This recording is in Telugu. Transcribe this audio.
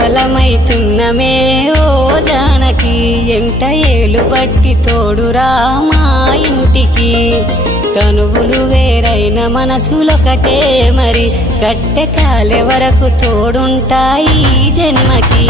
వివలమైతున్నమే ఓ జానకి ఎంట ఏలు బట్టి తోడురా మా ఇంటికి కనువులు వేరైన మనసులొకటే మరి కట్టె కాలే వరకు తోడుంటాయి జన్మకి